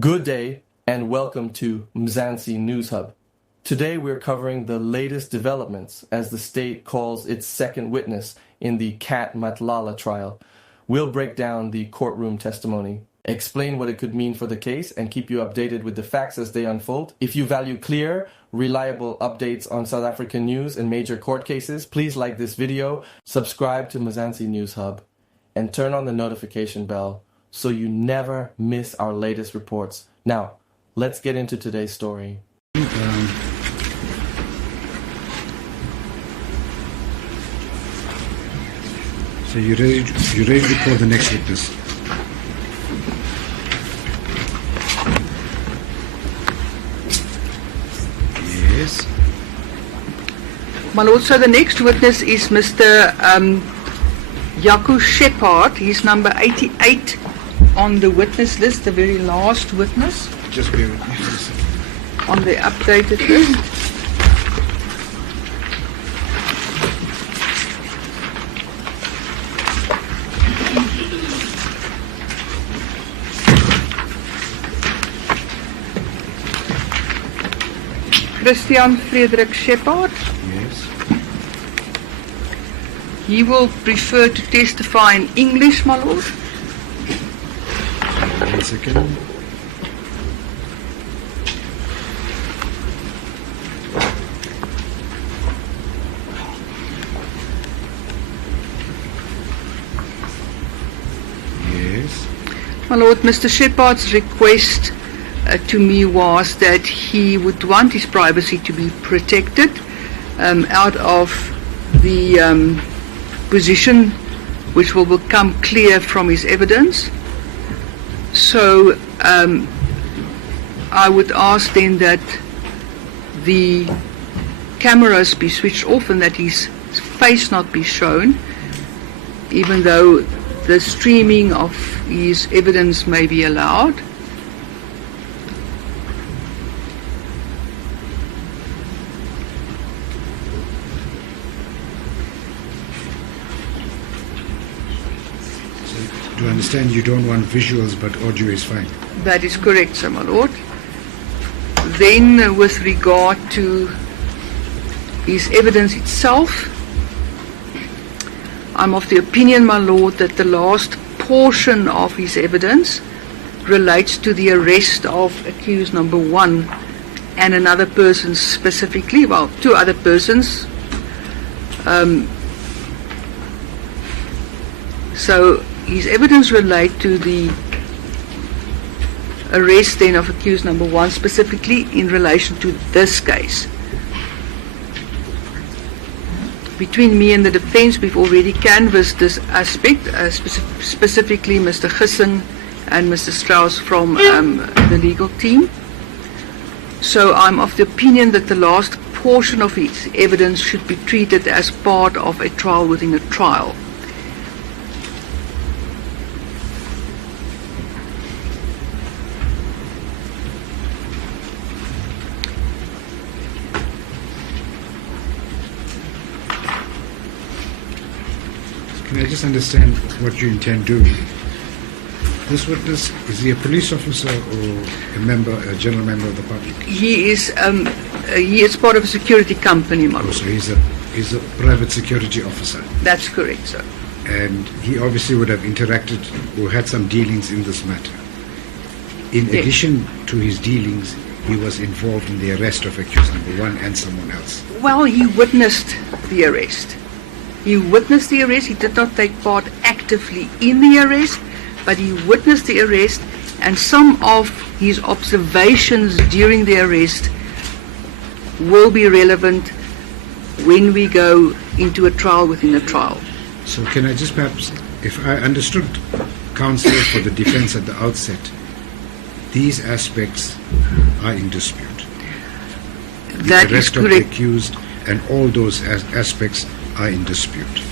Good day and welcome to Mzansi News Hub. Today we're covering the latest developments as the state calls its second witness in the Cat Matlala trial. We'll break down the courtroom testimony, explain what it could mean for the case, and keep you updated with the facts as they unfold. If you value clear, reliable updates on South African news and major court cases, please like this video, subscribe to Mzansi News Hub, and turn on the notification bell so you never miss our latest reports. Now, let's get into today's story. So you ready to call the next witness? Yes. My Lord, so the next witness is Mr. Jaco Shepard. He's number 88 on the witness list, the very last witness. Just bear with me for a second. On the updated list. Christian Frederick Shepard. Yes. He will prefer to testify in English, my Lord. 1 second. Yes. My Lord, Mr. Shepard's request to me was that he would want his privacy to be protected out of the position which will become clear from his evidence. So I would ask then that the cameras be switched off and that his face not be shown, even though the streaming of his evidence may be allowed. Do I understand you don't want visuals but audio is fine? That is correct, sir, my Lord. Then, with regard to his evidence itself, I'm of the opinion, my Lord, that the last portion of his evidence relates to the arrest of accused number 1 and another person specifically, well, 2 other persons. So his evidence relate to the arrest then of accused number 1 specifically in relation to this case. Between me and the defense, we've already canvassed this aspect, specifically Mr. Gissen and Mr. Strauss from the legal team. So I'm of the opinion that the last portion of his evidence should be treated as part of a trial within a trial. Can I just understand what you intend doing? This witness, is he a police officer or a general member of the public? He is part of a security company, my Lord. So he's a private security officer. That's correct, sir. And he obviously would have interacted or had some dealings in this matter. In addition to his dealings, he was involved in the arrest of accused number 1 and someone else. Well, he witnessed the arrest. He witnessed the arrest. He did not take part actively in the arrest, but he witnessed the arrest, and some of his observations during the arrest will be relevant when we go into a trial within a trial. So can I just perhaps, if I understood counsel for the defense at the outset, these aspects are in dispute. That the arrest is of the correct. accused and all those aspects are in dispute.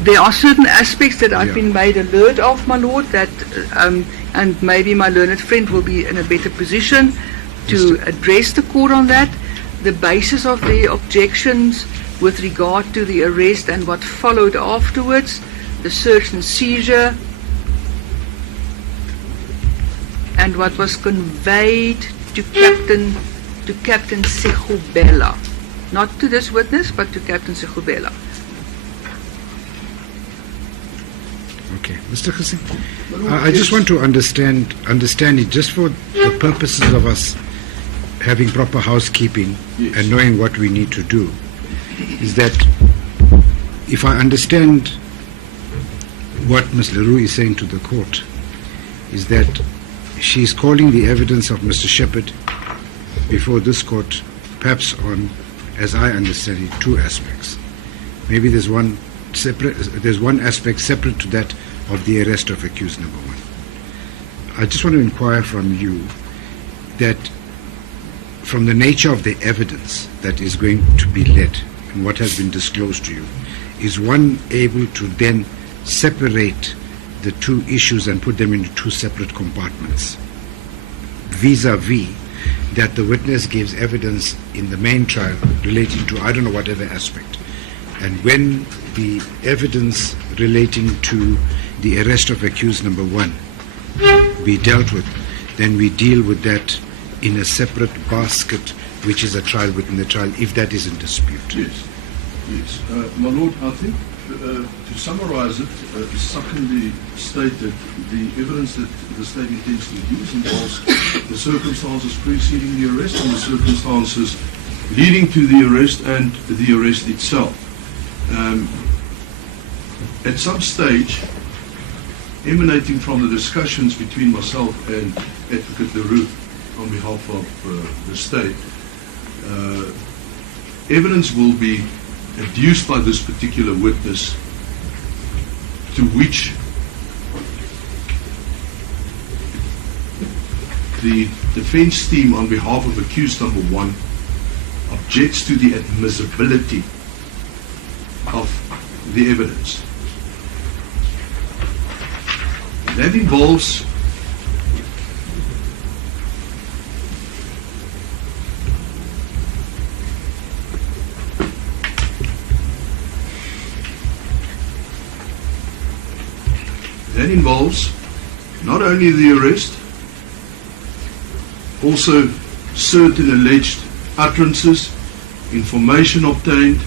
There are certain aspects that I've been made alert of, my Lord, that and maybe my learned friend will be in a better position to address the court on that. The basis of the objections with regard to the arrest and what followed afterwards, the search and seizure, and what was conveyed to Captain Segubela. Not to this witness, but to Captain Segubela. Okay, Mr. Hussain, I just want to understand it just for the purposes of us having proper housekeeping and knowing what we need to do, is that if I understand what Ms. Leroux is saying to the court, is that she's calling the evidence of Mr. Shepherd before this court perhaps on, as I understand it, two aspects. Maybe there's one aspect separate to that of the arrest of accused number one. I just want to inquire from you that from the nature of the evidence that is going to be led and what has been disclosed to you, is one able to then separate the two issues and put them into two separate compartments, vis-a-vis that the witness gives evidence in the main trial relating to I don't know whatever aspect, and when the evidence relating to the arrest of accused number one be dealt with, then we deal with that in a separate basket, which is a trial within the trial, if that is in dispute. Yes. My Lord, I think to summarize it, secondly stated, the evidence that the state intends to use involves the circumstances preceding the arrest and the circumstances leading to the arrest and the arrest itself. At some stage, emanating from the discussions between myself and Advocate Leroux on behalf of the state, evidence will be adduced by this particular witness to which the defense team on behalf of accused number one objects to the admissibility of the evidence. That involves not only the arrest, also certain alleged utterances, information obtained,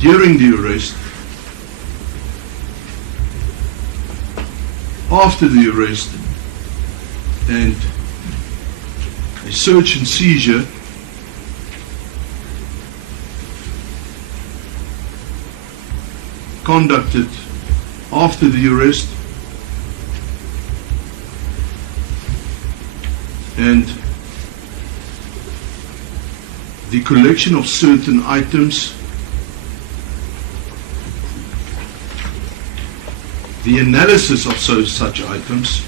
during the arrest, after the arrest, and a search and seizure conducted after the arrest, and the collection of certain items, the analysis of such items,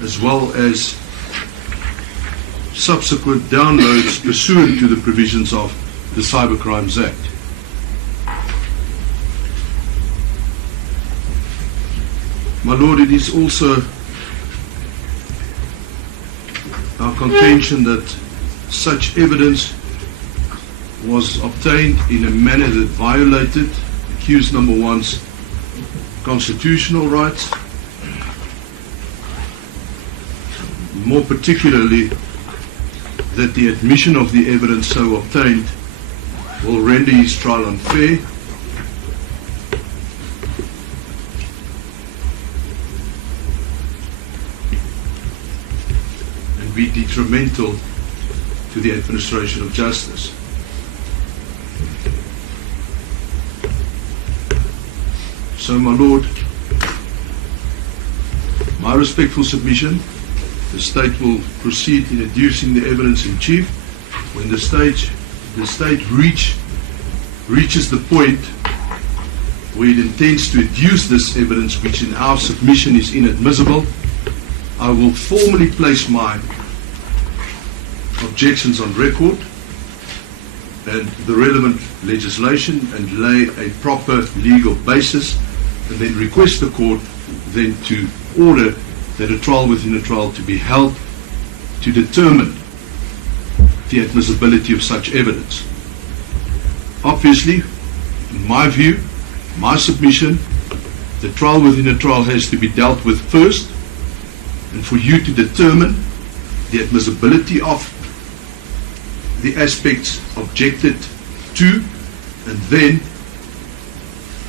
as well as subsequent downloads pursuant to the provisions of the Cybercrimes Act. My Lord, it is also our contention that such evidence was obtained in a manner that violated accused number one's constitutional rights, more particularly that the admission of the evidence so obtained will render his trial unfair and be detrimental to the administration of justice. So, my Lord, my respectful submission, the state will proceed in adducing the evidence in chief. When the state reaches the point where it intends to adduce this evidence, which in our submission is inadmissible, I will formally place my objections on record and the relevant legislation and lay a proper legal basis, and then request the court then to order that a trial within a trial to be held to determine the admissibility of such evidence. Obviously, in my view, my submission, the trial within a trial has to be dealt with first, and for you to determine the admissibility of the aspects objected to, and then,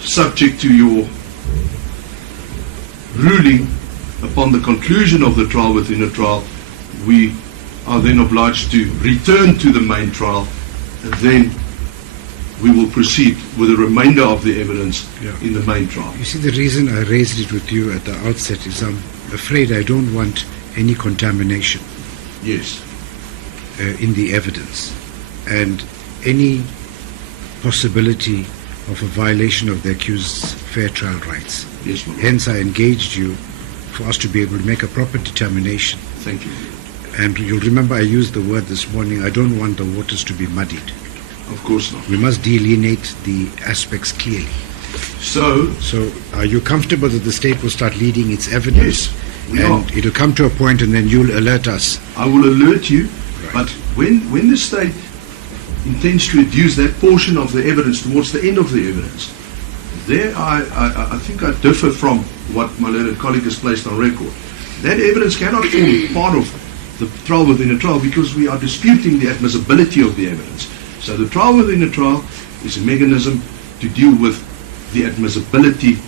subject to your ruling upon the conclusion of the trial within a trial, we are then obliged to return to the main trial, and then we will proceed with the remainder of the evidence in the main trial. You see, the reason I raised it with you at the outset is I'm afraid I don't want any contamination Yes. in the evidence and any possibility of a violation of the accused's fair trial rights. Yes, my lord. Hence, I engaged you for us to be able to make a proper determination. Thank you. And you'll remember I used the word this morning, I don't want the waters to be muddied. Of course not. We must delineate the aspects clearly. So, So, are you comfortable that the state will start leading its evidence? yes, we And are. it'll come to a point and then you'll alert us. I will alert you, Right. but when the state intends to reduce that portion of the evidence towards the end of the evidence, there I think I differ from what my learned colleague has placed on record. That evidence cannot form part of the trial within a trial because we are disputing the admissibility of the evidence. So the trial within a trial is a mechanism to deal with the admissibility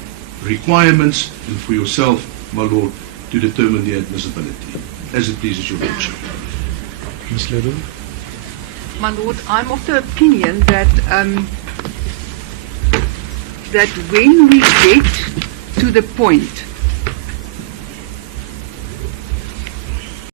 requirements and for yourself, my lord, to determine the admissibility, as it pleases your lordship. Ms. Little? My lord, I'm of the opinion that that when we get to the point